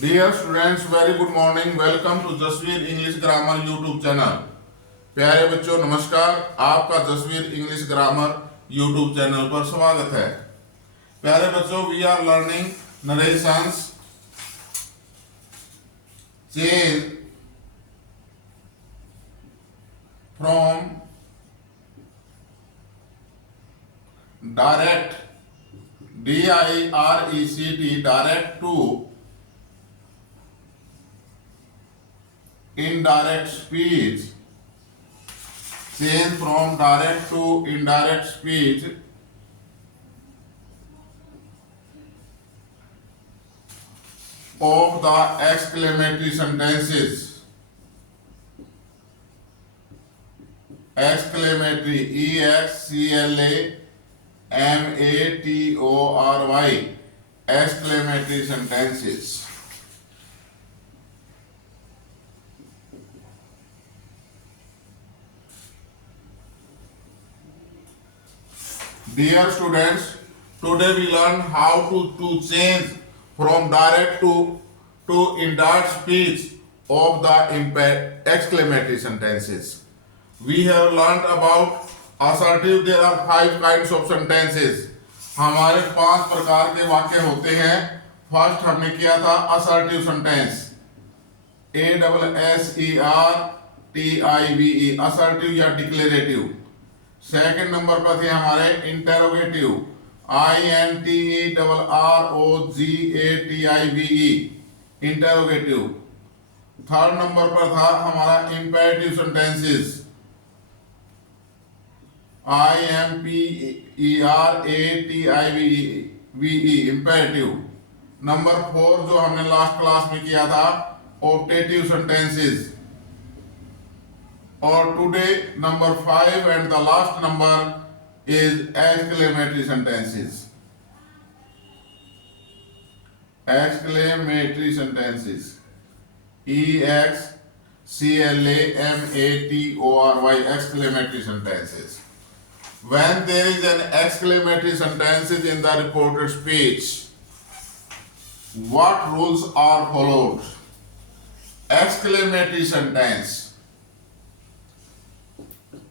Dear students, very good morning. Welcome to Jasvir English grammar YouTube channel. प्यारे बच्चों नमस्कार, आपका Jasvir English grammar YouTube channel पर स्वागत है। प्यारे बच्चों, we are learning narrations change from direct DIRECT direct to indirect speech. Change from direct to indirect speech of the exclamatory sentences. Exclamatory, EXCLAMATORY, exclamatory sentences. Dear students, today we learn how to change from direct to indirect speech of the exclamatory sentences. We have learned about assertive. There are 5 kinds of sentences. हमारे 5 प्रकार के वाक्य होते हैं। First हमने किया था assertive sentence, ASSERTIVE, assertive या declarative। सेकंड नंबर पर थे हमारे interrogative, INTERROGATIVE, interrogative. Third number पर था हमारा imperative sentences, IMPERATIVE, imperative. Number 4 जो हमने लास्ट क्लास में किया था, ऑप्टेटिव सेंटेंसेस। और today number 5 and the last number is exclamatory sentences. Exclamatory sentences, EXCLAMATORY, exclamatory sentences. When there is an exclamatory sentences in the reported speech, what rules are followed? Exclamatory sentence,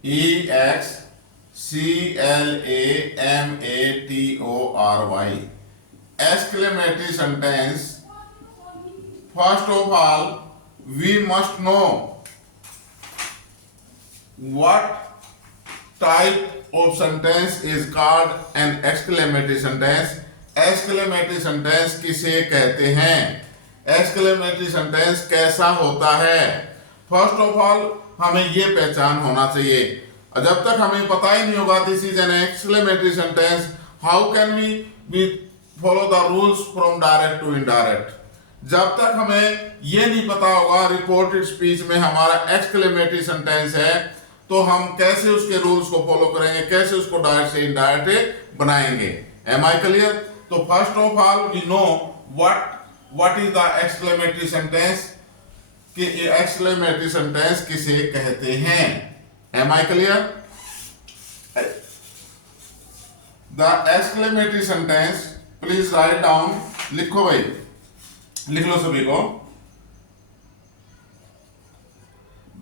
EXCLAMATORY, exclamatory sentence. First of all, we must know what type of sentence is called an exclamatory sentence. Exclamatory sentence किसे कहते हैं? Exclamatory sentence कैसा होता है? First of all हमें ये पहचान होना चाहिए। जब तक हमें पता ही नहीं होगा this is an exclamatory sentence, how can we follow the rules from direct to indirect. जब तक हमें ये नहीं पता होगा रिपोर्टेड स्पीच में हमारा एक्सक्लेमेटरी सेंटेंस है, तो हम कैसे उसके रूल्स को फॉलो करेंगे, कैसे उसको डायरेक्ट से इनडायरेक्ट बनाएंगे। Am I clear? तो first of all we know what is the exclamatory sentence, कि एक्सक्लेमेटरी सेंटेंस किसे कहते हैं। Am I clear? The exclamatory sentence, please write down, लिखो भाई, लिख लो सभी को।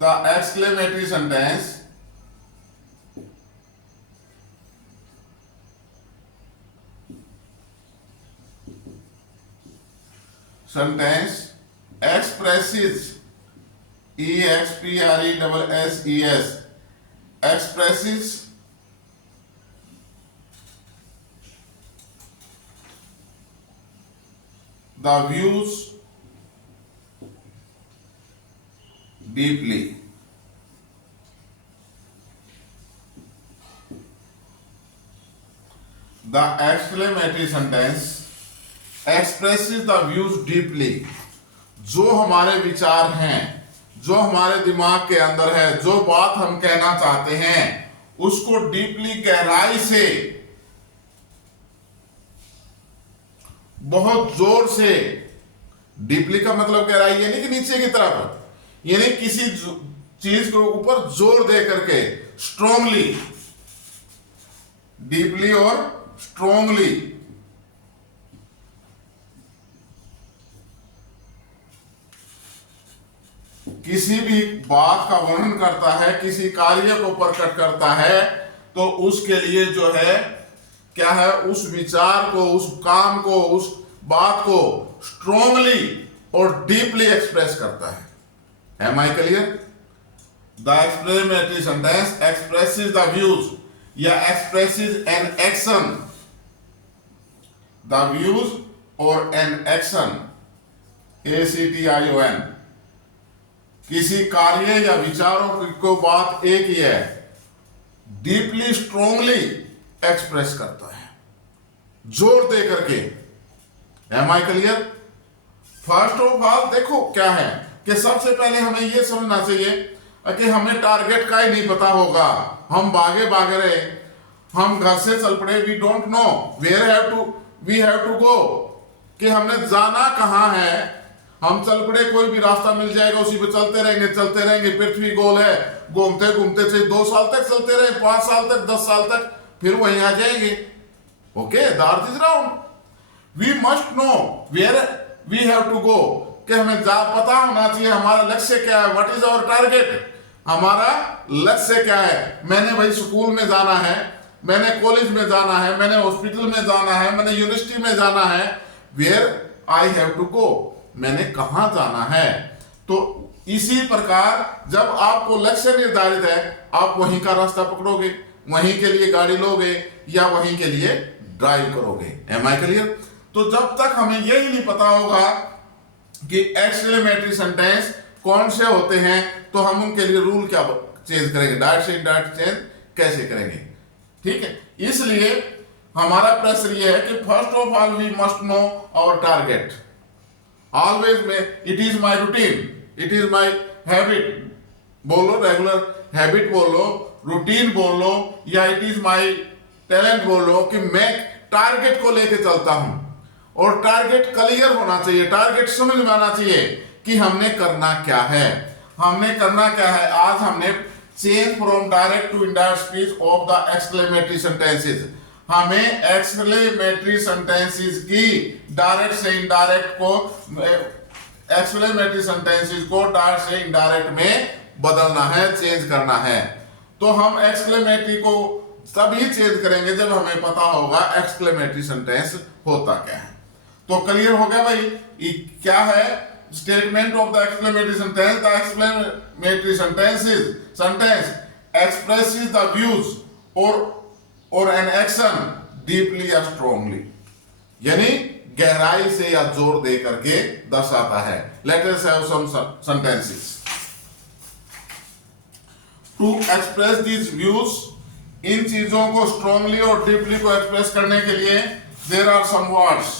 The exclamatory sentence expresses, EXPRESSES, expresses the views deeply. The exclamatory sentence expresses the views deeply. जो हमारे विचार हैं, जो हमारे दिमाग के अंदर है, जो बात हम कहना चाहते हैं, उसको डीपली, गहराई से, बहुत जोर से। डीपली का मतलब गहराई यानी कि नीचे की तरफ, यानी किसी चीज के ऊपर जोर दे करके, स्ट्रांगली, डीपली और स्ट्रांगली किसी भी बात का वर्णन करता है, किसी कार्य को प्रकट करता है, तो उसके लिए जो है क्या है, उस विचार को, उस काम को, उस बात को स्ट्रोंगली और डीपली एक्सप्रेस करता है। Am I clear? The exclamatory sentence expresses the views या expresses an action, the views और एन एक्शन, ACTION, किसी कार्य या विचारों को बात एक ही है, डीपली स्ट्रोंगली एक्सप्रेस करता है, जोर दे करके। Am I clear? First of all देखो क्या है कि सबसे पहले हमें यह समझना चाहिए कि हमें टारगेट का ही नहीं पता होगा, हम भागे भागे रहे, हम घर से चल पड़े, we don't know where we have to go, कि हमने जाना कहां है, हम चल पड़े, कोई भी रास्ता मिल जाएगा उसी पे चलते रहेंगे, पृथ्वी गोल है, घूमते घूमते से 2 साल तक चलते रहे, 5 साल तक, 10 साल तक, फिर वहीं आ जाएंगे। Okay, the earth is round, we must know where we have to go, कि हमें पता होना चाहिए हमारा लक्ष्य क्या है, व्हाट इज आवर टारगेट, हमारा लक्ष्य क्या है। मैंने भाई स्कूल में जाना है, मैंने कॉलेज में जाना है, मैंने हॉस्पिटल में जाना है, मैंने यूनिवर्सिटी में जाना है, where I have to go, मैंने कहां जाना है। तो इसी प्रकार जब आपको लक्ष्य निर्धारित है, आप वहीं का रास्ता पकड़ोगे, वहीं के लिए गाड़ी लोगे या वहीं के लिए ड्राइव करोगे। Am I clear? तो जब तक हमें यही नहीं पता होगा कि एक्सक्लेमेटरी सेंटेंस कौन से होते हैं, तो हम उनके लिए रूल क्या चेंज करेंगे, डायरेक्ट से इनडायरेक्ट चेंज कैसे करेंगे। ठीक है, इसलिए हमारा प्रश्न यह है कि first of all we must know our target, always में it is my routine, it is my habit बोलो, रेगुलर हैबिट बोलो, रूटीन बोलो, या इट इज माई टैलेंट बोलो, कि मैं टारगेट को लेके चलता हूं, और टारगेट क्लियर होना चाहिए, टारगेट समझ में आना चाहिए कि हमने करना क्या है, हमने करना क्या है। आज हमने change from direct to indirect speech of the exclamatory sentences, हमें एक्सक्लेमेटरी सेंटेंसेस की डायरेक्ट से इनडायरेक्ट को, एक्सक्लेमेटरी सेंटेंसेस को डायरेक्ट से इनडायरेक्ट में बदलना है, चेंज करना है। तो हम एक्सक्लेमेटरी को तभी चेंज करेंगे जब हमें पता होगा एक्सक्लेमेटरी सेंटेंस होता क्या है। तो क्लियर हो गया भाई, क्या है statement of the exclamatory sentence? The exclamatory sentence expresses the views और एन एक्शन डीपली या स्ट्रांगली, यानी गहराई से या जोर दे करके दर्शाता है। Let us have some sentences to express these views, इन चीजों को स्ट्रांगली और डीपली को एक्सप्रेस करने के लिए देयर आर सम वर्ड्स,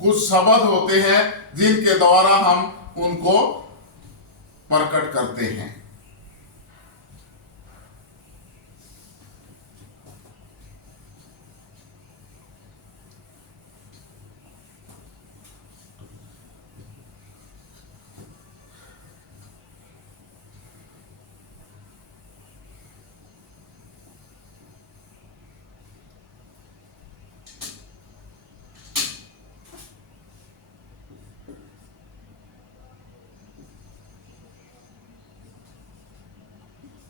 कुछ शब्द होते हैं जिनके द्वारा हम उनको प्रकट करते हैं।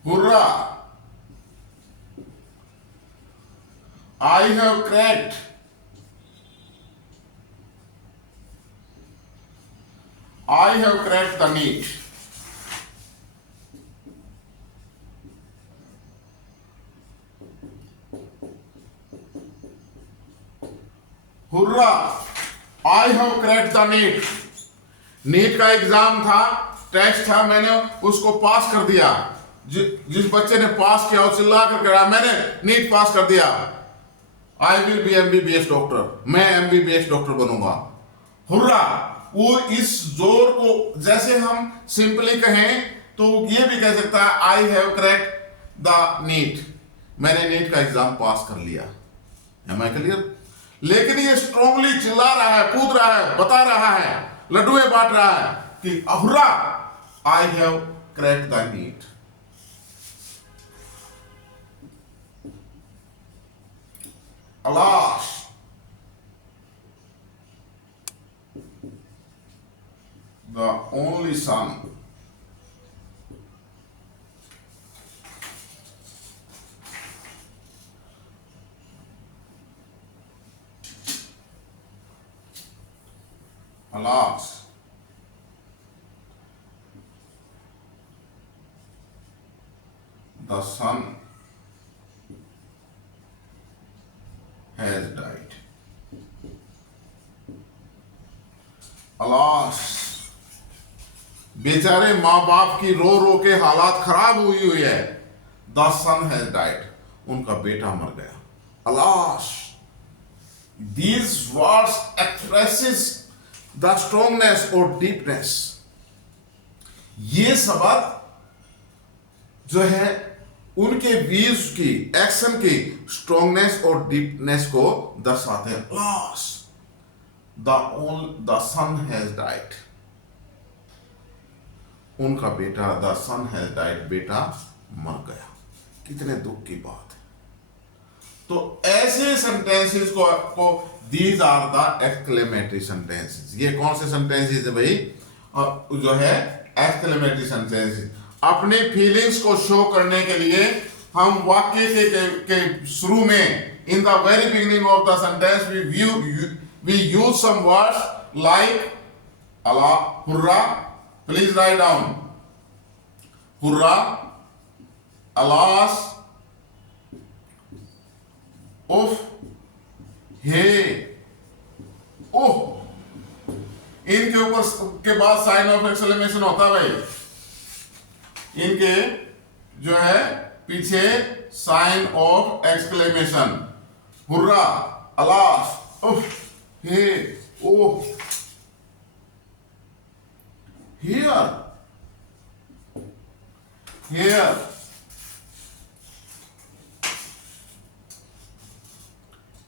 Hurrah, I have cracked, I have cracked the NEET. Hurrah, I have cracked the NEET. NEET का एग्जाम था, टेस्ट था, मैंने उसको पास कर दिया। जिस बच्चे ने पास किया वो चिल्ला कर कहा मैंने नीट पास कर दिया। I will be MBBS doctor, मैं MBBS डॉक्टर बनूंगा। हुर्रा, वो इस जोर को जैसे हम सिंपली कहें तो ये भी कह सकता है I have cracked the NEET, मैंने नीट का एग्जाम पास कर लिया। Am I clear? लेकिन ये स्ट्रांगली चिल्ला रहा है, कूद रहा है, बता रहा है, लड्डुए बांट रहा है कि hurrah, I have cracked the NEET. Alas, the only son alas, the son has died. alas, बेचारे माँ बाप की रो रो के हालात खराब हुई है. The son has died. उनका बेटा मर गया. alas, these words expresses the strongness or deepness. ये शब्द जो है उनके व्यूज की, एक्शन की स्ट्रोंगनेस और डीपनेस को दर्शाते हैं. alas, the son has died. उनका बेटा, द सन हैज डाइड, बेटा मर गया. कितने दुख की बात है. तो ऐसे सेंटेंसेस को these are the exclamatory sentences. ये कौन से सेंटेंसेस है भाई? जो है एक्सक्लेमेटरी सेंटेंसेस. अपनी फीलिंग्स को शो करने के लिए हम वाक्य के शुरू में, in the very beginning of the sentence, we use some words like Allah, hurrah. Please write down. Hurrah, alas, uff, hey, oh. इनके ऊपर के बाद साइन ऑफ एक्सक्लेमेशन होता है भाई. इनके जो है पीछे sign off exclamation. Hurrah, alas, उफ, हे, ओह. Here,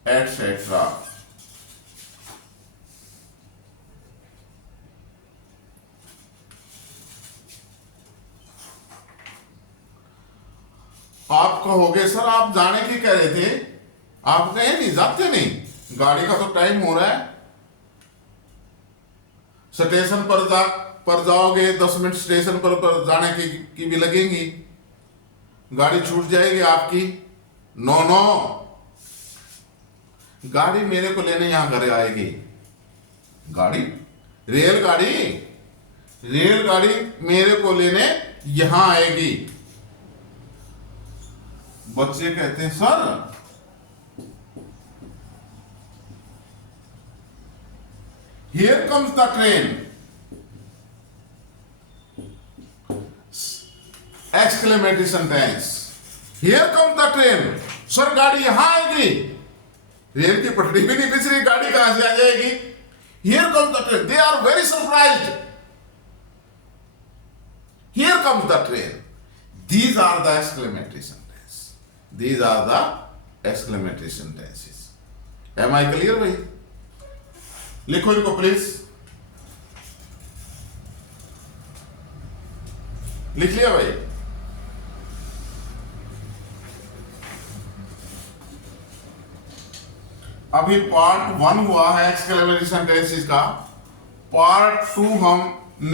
etc. आप कहोगे सर आप जाने की कह रहे थे, आप गए नहीं, जाते नहीं, गाड़ी का तो टाइम हो रहा है. स्टेशन पर जाओगे, 10 मिनट स्टेशन पर जाने की भी लगेंगी, गाड़ी छूट जाएगी आपकी. नो, गाड़ी मेरे को लेने यहां घर आएगी. गाड़ी, रेलगाड़ी मेरे को लेने यहां आएगी. बच्चे कहते हैं sir here comes the train. Exclamatory sentence. Here comes the train. Sir गाड़ी यहां आएगी. रेल की पटरी भी नहीं बिछ रही, गाड़ी कहां से आ जाएगी? Here comes the train. They are very surprised. Here comes the train. These are the exclamatory sentences. These are the exclamatory sentences. Am I clear भाई? लिखो इनको प्लीज. लिख लिया भाई? अभी पार्ट 1 हुआ है एक्सक्लेमेटरी सेंटेंसेस का. पार्ट 2 हम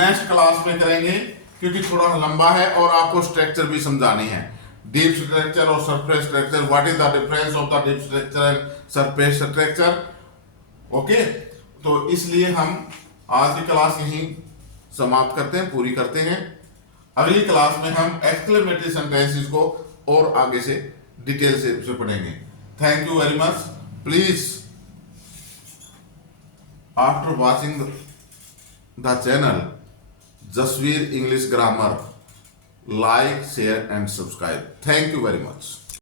नेक्स्ट क्लास में करेंगे क्योंकि थोड़ा लंबा है और आपको स्ट्रक्चर भी समझानी है. डीप स्ट्रक्चर और surface structure. What is the difference of the deep structure and surface structure. Okay, तो इसलिए हम आज की क्लास यहीं समाप्त करते हैं, पूरी करते हैं. अगली क्लास में हम एक्सक्लेमेटरी सेंटेंसेस को और आगे से डिटेल से पढ़ेंगे. Thank you very much. Please after watching the channel Jasvir English grammar, like, share and subscribe. Thank you very much.